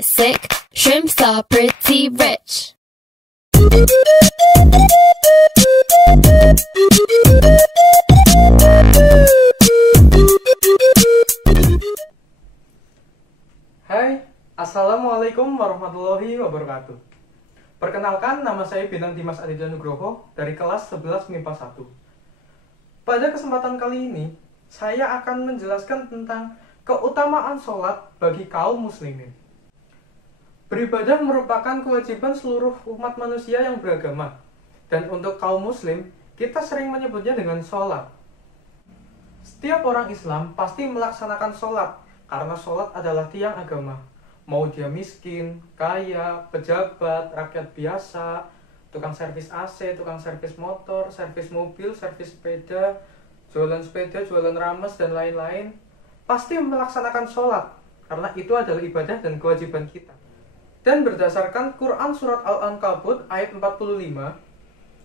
sick, shrimps are pretty rich. Hai, Assalamualaikum warahmatullahi wabarakatuh. Perkenalkan, nama saya Bintang Dimas Aditya Nugroho dari kelas 11 MIPA 1. Pada kesempatan kali ini, saya akan menjelaskan tentang keutamaan sholat bagi kaum muslimin. Beribadah merupakan kewajiban seluruh umat manusia yang beragama. Dan untuk kaum muslim, kita sering menyebutnya dengan sholat. Setiap orang Islam pasti melaksanakan sholat, karena sholat adalah tiang agama. Mau dia miskin, kaya, pejabat, rakyat biasa, tukang servis AC, tukang servis motor, servis mobil, servis sepeda, jualan rames, dan lain-lain, pasti melaksanakan sholat, karena itu adalah ibadah dan kewajiban kita. Dan berdasarkan Quran Surat Al-Ankabut ayat 45,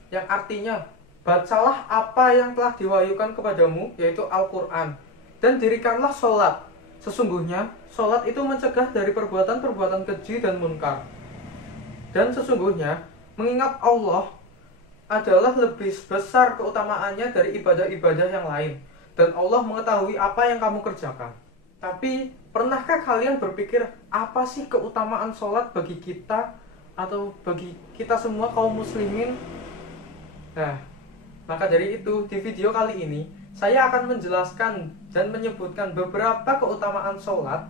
yang artinya, bacalah apa yang telah diwahyukan kepadamu, yaitu Al-Quran, dan dirikanlah sholat. Sesungguhnya, sholat itu mencegah dari perbuatan-perbuatan keji dan munkar. Dan sesungguhnya, mengingat Allah adalah lebih besar keutamaannya dari ibadah-ibadah yang lain. Dan Allah mengetahui apa yang kamu kerjakan. Tapi, pernahkah kalian berpikir, apa sih keutamaan sholat bagi kita, atau bagi kita semua kaum muslimin? Nah, maka dari itu, di video kali ini, saya akan menjelaskan dan menyebutkan beberapa keutamaan sholat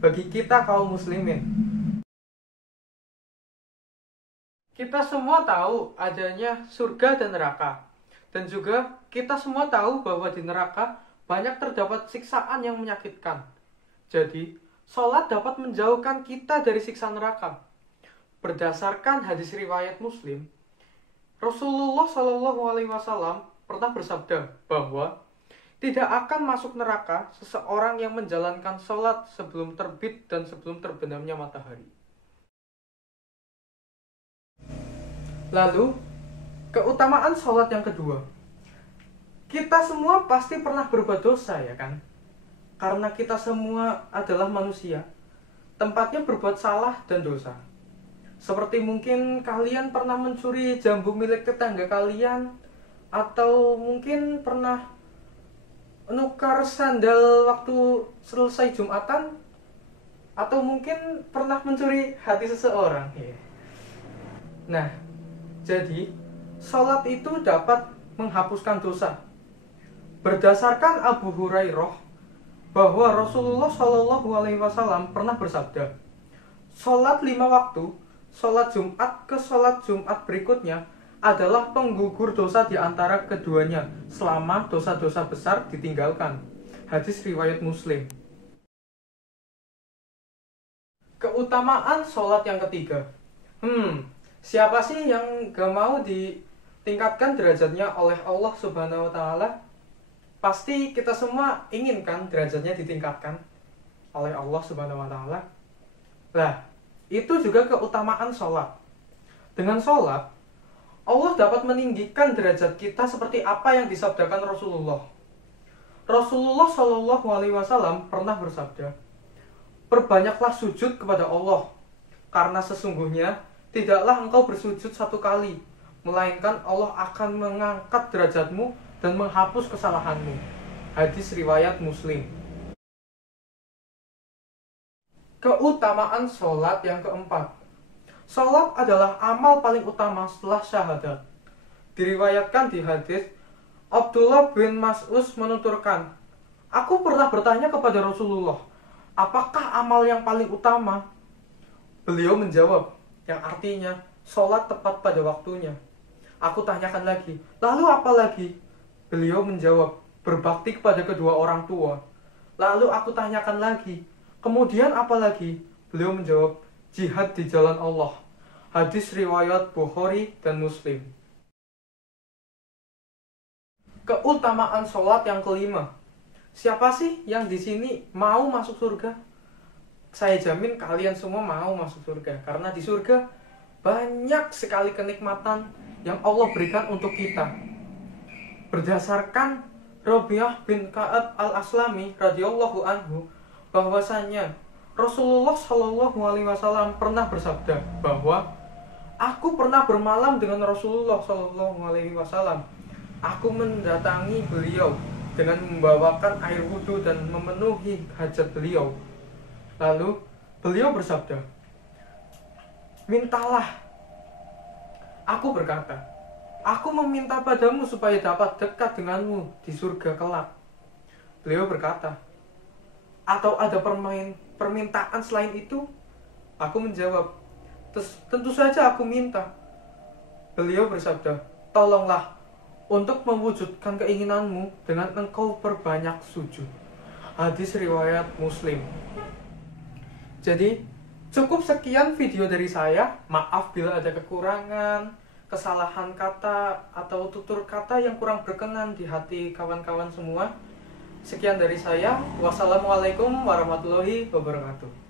bagi kita kaum muslimin. Kita semua tahu adanya surga dan neraka. Dan juga kita semua tahu bahwa di neraka banyak terdapat siksaan yang menyakitkan. Jadi, sholat dapat menjauhkan kita dari siksa neraka. Berdasarkan hadis riwayat Muslim, Rasulullah SAW pernah bersabda bahwa tidak akan masuk neraka seseorang yang menjalankan sholat sebelum terbit dan sebelum terbenamnya matahari. Lalu, keutamaan sholat yang kedua. Kita semua pasti pernah berbuat dosa, ya kan? Karena kita semua adalah manusia, tempatnya berbuat salah dan dosa. Seperti mungkin kalian pernah mencuri jambu milik tetangga kalian, atau mungkin pernah menukar sandal waktu selesai Jumatan, atau mungkin pernah mencuri hati seseorang. Nah, jadi sholat itu dapat menghapuskan dosa. Berdasarkan Abu Hurairah, bahwa Rasulullah SAW pernah bersabda, sholat 5 waktu, sholat Jumat ke sholat Jumat berikutnya adalah penggugur dosa di antara keduanya selama dosa-dosa besar ditinggalkan. Hadis riwayat Muslim. Keutamaan sholat yang ketiga. Siapa sih yang gak mau ditingkatkan derajatnya oleh Allah Subhanahu wa Ta'ala? Pasti kita semua inginkan derajatnya ditingkatkan oleh Allah Subhanahu wa Ta'ala. Nah, itu juga keutamaan sholat. Dengan sholat, Allah dapat meninggikan derajat kita seperti apa yang disabdakan Rasulullah. Rasulullah SAW pernah bersabda, perbanyaklah sujud kepada Allah, karena sesungguhnya tidaklah engkau bersujud 1 kali, melainkan Allah akan mengangkat derajatmu dan menghapus kesalahanmu. Hadis riwayat Muslim. Keutamaan sholat yang keempat. Sholat adalah amal paling utama setelah syahadat. Diriwayatkan di hadis, Abdullah bin Mas'ud menuturkan, aku pernah bertanya kepada Rasulullah, apakah amal yang paling utama? Beliau menjawab, yang artinya, sholat tepat pada waktunya. Aku tanyakan lagi, lalu apa lagi? Beliau menjawab, berbakti kepada kedua orang tua. Lalu aku tanyakan lagi, kemudian apa lagi? Beliau menjawab, jihad di jalan Allah. Hadis riwayat Bukhari dan Muslim. Keutamaan sholat yang kelima. Siapa sih yang di sini mau masuk surga? Saya jamin kalian semua mau masuk surga, karena di surga banyak sekali kenikmatan yang Allah berikan untuk kita. Berdasarkan Rabi'ah bin Ka'ab al-Aslami radhiyallahu anhu, bahwasanya Rasulullah Shallallahu Alaihi Wasallam pernah bersabda bahwa aku pernah bermalam dengan Rasulullah Shallallahu Alaihi Wasallam. Aku mendatangi beliau dengan membawakan air wudhu dan memenuhi hajat beliau. Lalu beliau bersabda, mintalah. Aku berkata, aku meminta padamu supaya dapat dekat denganmu di surga kelak. Beliau berkata, atau ada permintaan selain itu? Aku menjawab, tentu saja aku minta. Beliau bersabda, tolonglah untuk mewujudkan keinginanmu dengan engkau perbanyak sujud. Hadis riwayat Muslim. Jadi, cukup sekian video dari saya. Maaf bila ada kekurangan, kesalahan kata, atau tutur kata yang kurang berkenan di hati kawan-kawan semua. Sekian dari saya. Wassalamualaikum warahmatullahi wabarakatuh.